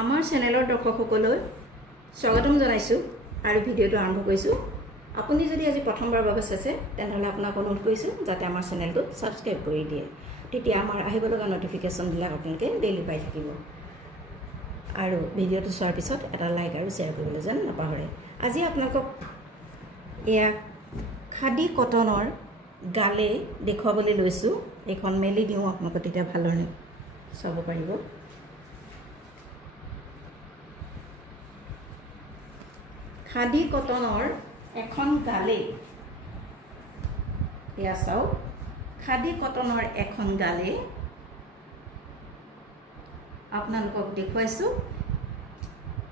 আমাৰ চেনেলৰ দৰ্শকসকললৈ স্বাগতম জনাইছো আৰু ভিডিঅটো আৰম্ভ কৰিছো। আপুনি যদি আজি প্ৰথমবাৰৰ বাবে চাইছে তেনহলে আপোনাক অনুৰোধ কৰিছো যাতে আমাৰ চেনেলটো সাবস্ক্ৰাইব কৰি দিয়ে, তেতিয়া আমাৰ আহিবলগা নটিফিকেশন বিলাক আপোনালোকে ডেইলি পাই থাকিব। আৰু ভিডিঅটো চোৱাৰ পিছত এটা লাইক আৰু শেয়াৰ কৰিবলৈ যেন নাপাহৰে। আজি আপোনালোকক এয়া খাদি কটনৰ গালে দেখুৱাবলৈ লৈছো। এখন মেলি দিও আপোনালোকক তেতিয়া ভালদৰে চাব পাৰিব। খাদি কটনৰ এখন গালে, এয়া চাওক খাদি কটনৰ এখন গালে আপোনালোকক দেখুৱাইছো।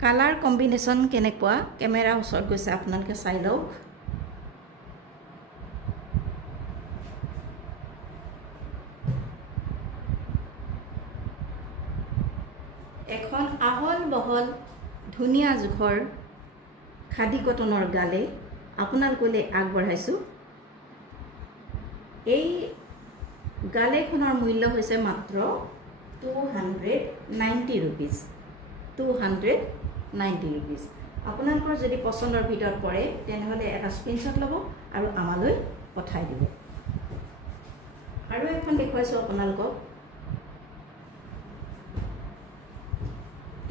কালাৰ কম্বিনেশন কেনেকুৱা, কেমেৰা ওচৰত গৈছে আপোনালোকে চাই লওক। এখন আহল বহল ধুনীয়া জোখৰ খাদি কটনৰ গালে আপোনালোকলৈ আগবঢ়াইছো। এই গালেখনৰ মূল্য হৈছে মাত্ৰ 290 rupees। 290 rupees। আপোনালোকৰ যদি পছন্দৰ ভিতৰত পৰে তেনহলে এটা স্ক্ৰিনশ্বট ল'ব আৰু আমালৈ পঠাই দিব। আৰু এখন দেখুৱাইছো আপোনালোকক।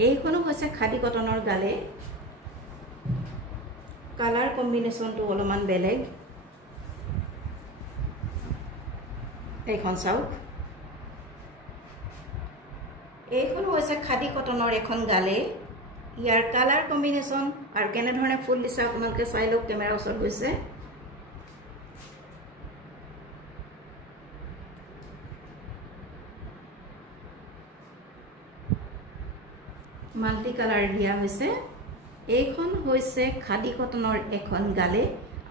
এইখনো হৈছে খাদি কটনৰ গালে। কালাৰ কম্বিনেশনটো অলপমান বেলেগ। এইখন চাওক, এইখনো হৈছে খাদি কটনৰ এখন গালে। ইয়াৰ কালাৰ কম্বিনেশন আৰু কেনে ধৰণে ফুল দিছে আপোনালোকে চাই লওক। কেমেৰা ওচৰত গৈছে। মাল্টি কালাৰ দিয়া হৈছে। এইখন হৈছে খাদি কটনৰ এখন গালে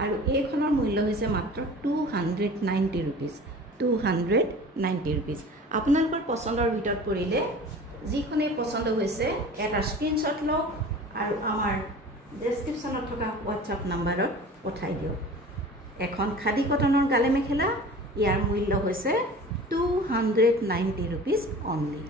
আৰু এইখনৰ মূল্য হৈছে মাত্ৰ 290 rupees। 290 rupees। আপোনালোকৰ পছন্দৰ ভিতৰত পৰিলে যিখনে পছন্দ হৈছে এটা স্ক্ৰিনশ্বট লওক আৰু আমাৰ ডেসক্ৰিপচনত থকা হোৱাটছআপ নম্বৰত পঠাই দিয়ক। এখন খাদি কটনৰ গালে মেখেলা, ইয়াৰ মূল্য হৈছে 290 rupees only।